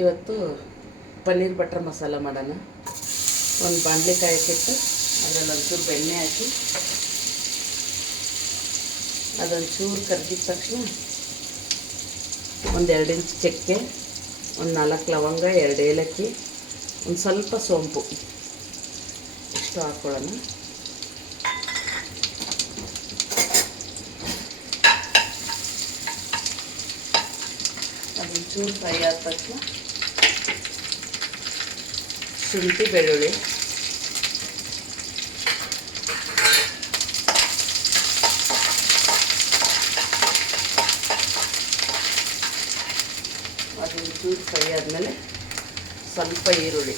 ಇವತ್ತು ಪನ್ನೀರ್ ಬಟರ್ ಮಸಾಲ ಮಾಡೋಣ. ಒಂದು ಬಾಣಲೆ ಕಾಯಕ್ಕಿಟ್ಟು ಅದರಲ್ಲಿ ಒಂಚೂರು ಬೆಣ್ಣೆ ಹಾಕಿ ಅದೊಂಚೂರು ಕರಗಿದ ತಕ್ಷಣ ಒಂದು 2 ಇಂಚ್ ಚಕ್ಕೆ, ಒಂದು 4 ಲವಂಗ, 2 ಏಲಕ್ಕಿ, ಒಂದು ಸ್ವಲ್ಪ ಸೋಂಪು ಇಷ್ಟು ಹಾಕ್ಕೊಳ್ಳೋಣ. ಅದೊಂಚೂರು ಫ್ರೈ ಆದ ತಕ್ಷಣ ಶುಂಠಿ ಬೆಳ್ಳುಳ್ಳಿ, ಅದೊಂಚೂರು ಫ್ರೈ ಆದಮೇಲೆ ಸ್ವಲ್ಪ ಈರುಳ್ಳಿ,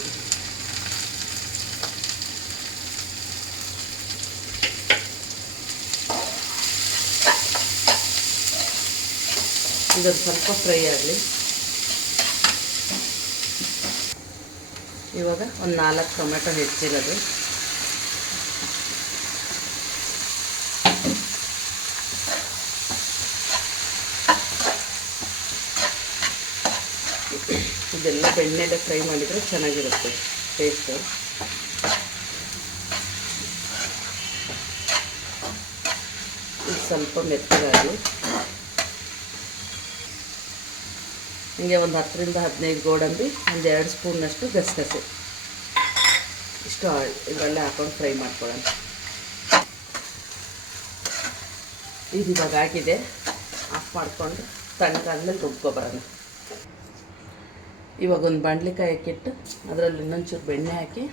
ಇದೊಂದು ಸ್ವಲ್ಪ ಫ್ರೈ ಆಗಲಿ. ಇವಾಗ ಒಂದು 4 ಟೊಮೆಟೊ ಹೆಚ್ಚಿರೋದು, ಇದೆಲ್ಲ ಬೆಣ್ಣೆಲೆ ಫ್ರೈ ಮಾಡಿದರೆ ಚೆನ್ನಾಗಿರುತ್ತೆ ಟೇಸ್ಟು. ಇದು ಸ್ವಲ್ಪ ಮೆತ್ತಗಾಗಲಿ. ಹಿಂಗೆ ಒಂದು 10 ರಿಂದ 15 ಗೋಡಂಬಿ, ಒಂದು 2 ಸ್ಪೂನ್ನಷ್ಟು ಗಸಗಸೆ ಇಷ್ಟು ಇದರಲ್ಲೇ ಹಾಕೊಂಡು ಫ್ರೈ ಮಾಡ್ಕೊಳ್ಳೋಣ. ಇದು ಇವಾಗ ಆಗಿದೆ, ಆಫ್ ಮಾಡಿಕೊಂಡು ತಣ್ಣಗಾದ್ಮೇಲೆ ರುಬ್ಕೊಬರೋಣ. ಇವಾಗ ಒಂದು ಬಾಣಲೆ ಕಾಯಕ್ಕಿಟ್ಟು ಅದರಲ್ಲಿ ಇನ್ನೊಂಚೂರು ಬೆಣ್ಣೆ ಹಾಕಿ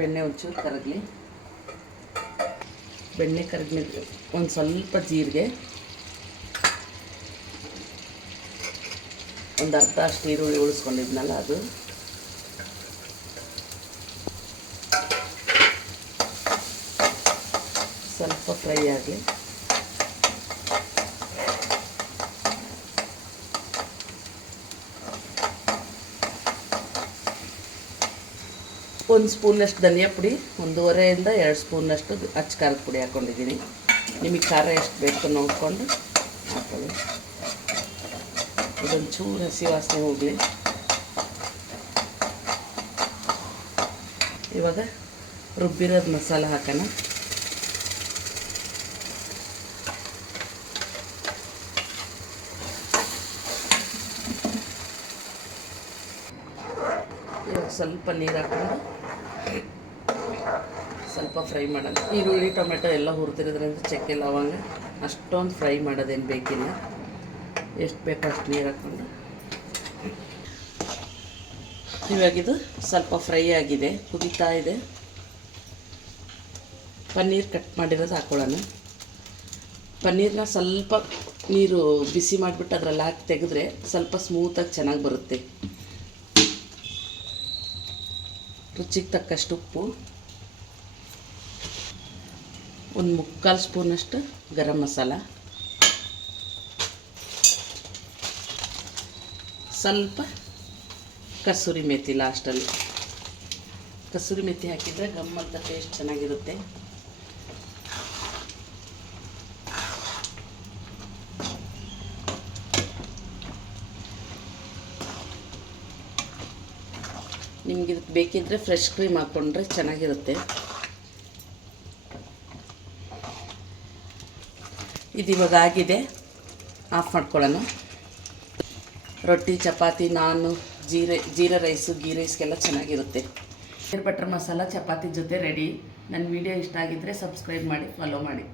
ಬೆಣ್ಣೆ ಒಂಚೂರು ಕರಗಲಿ. ಬೆಣ್ಣೆ ಕರಗಿದ ಒಂದು ಸ್ವಲ್ಪ ಜೀರಿಗೆ, ಒಂದು ಅರ್ಧ ಅಷ್ಟು ಈರುಳ್ಳಿ ಉಳಿಸ್ಕೊಂಡಿದ್ನಲ್ಲ ಅದು, ಸ್ವಲ್ಪ ಫ್ರೈ ಆಗಲಿ. ಒಂದು ಸ್ಪೂನಷ್ಟು ಧನಿಯಾ ಪುಡಿ, 1.5 ರಿಂದ 2 ಸ್ಪೂನಷ್ಟು ಅಚ್ಚ ಖಾರದ ಪುಡಿ ಹಾಕ್ಕೊಂಡಿದ್ದೀನಿ. ನಿಮಗೆ ಖಾರ ಎಷ್ಟು ಬೇಕು ನೋಡಿಕೊಂಡು ಹಾಕೊಳ್ಳಿ. ಇದೊಂಚೂರು ಹಸಿ ವಾಸನೆ ಹೋಗಲಿ. ಇವಾಗ ರುಬ್ಬಿರೋದು ಮಸಾಲ ಹಾಕೋಣ. ಇವಾಗ ಸ್ವಲ್ಪ ನೀರು ಹಾಕೊಂಡು ಸ್ವಲ್ಪ ಫ್ರೈ ಮಾಡೋಣ. ಈರುಳ್ಳಿ ಟೊಮೆಟೊ ಎಲ್ಲ ಹುರಿದಿರೋದ್ರಿಂದ ಚಕ್ಕೆ ಲವಂಗ ಅಷ್ಟೊಂದು ಫ್ರೈ ಮಾಡೋದೇನು ಬೇಕಿಲ್ಲ. ಎಷ್ಟು ಬೇಕೋ ಅಷ್ಟು ನೀರು ಹಾಕ್ಕೊಂಡು ಇವಾಗಿದು ಸ್ವಲ್ಪ ಫ್ರೈ ಆಗಿದೆ, ಕುದೀತಾ ಇದೆ. ಪನ್ನೀರ್ ಕಟ್ ಮಾಡಿರೋದು ಹಾಕ್ಕೊಳ್ಳೋಣ. ಪನ್ನೀರನ್ನ ಸ್ವಲ್ಪ ನೀರು ಬಿಸಿ ಮಾಡಿಬಿಟ್ಟು ಅದರಲ್ಲಿ ಹಾಕಿ ತೆಗೆದ್ರೆ ಸ್ವಲ್ಪ ಸ್ಮೂತಾಗಿ ಚೆನ್ನಾಗಿ ಬರುತ್ತೆ. ರುಚಿಗೆ ತಕ್ಕಷ್ಟು ಉಪ್ಪು, ಒಂದು 3/4 ಸ್ಪೂನಷ್ಟು ಗರಂ ಮಸಾಲ, ಸ್ವಲ್ಪ ಕಸೂರಿ ಮೇಥಿ. ಲಾಸ್ಟಲ್ಲಿ ಕಸೂರಿ ಮೇಥಿ ಹಾಕಿದರೆ ಗಮ್ಮಂತ ಟೇಸ್ಟ್ ಚೆನ್ನಾಗಿರುತ್ತೆ. ನಿಮಗೆ ಇದಕ್ಕೆ ಬೇಕಿದ್ದರೆ ಫ್ರೆಶ್ ಕ್ರೀಮ್ ಹಾಕ್ಕೊಂಡ್ರೆ ಚೆನ್ನಾಗಿರುತ್ತೆ. ಇದು ಇವಾಗ ಆಗಿದೆ, ಆಫ್ ಮಾಡ್ಕೊಳ್ಳೋಣ. ರೊಟ್ಟಿ, ಚಪಾತಿ, ನಾನು, ಜೀರಾ ರೈಸು, ಗೀ ರೈಸ್ಗೆಲ್ಲ ಚೆನ್ನಾಗಿರುತ್ತೆ. ಪನ್ನೀರ್ ಬಟರ್ ಮಸಾಲ ಚಪಾತಿ ಜೊತೆ ರೆಡಿ. ನನ್ನ ವಿಡಿಯೋ ಇಷ್ಟ ಆಗಿದ್ದರೆ ಸಬ್ಸ್ಕ್ರೈಬ್ ಮಾಡಿ, ಫಾಲೋ ಮಾಡಿ.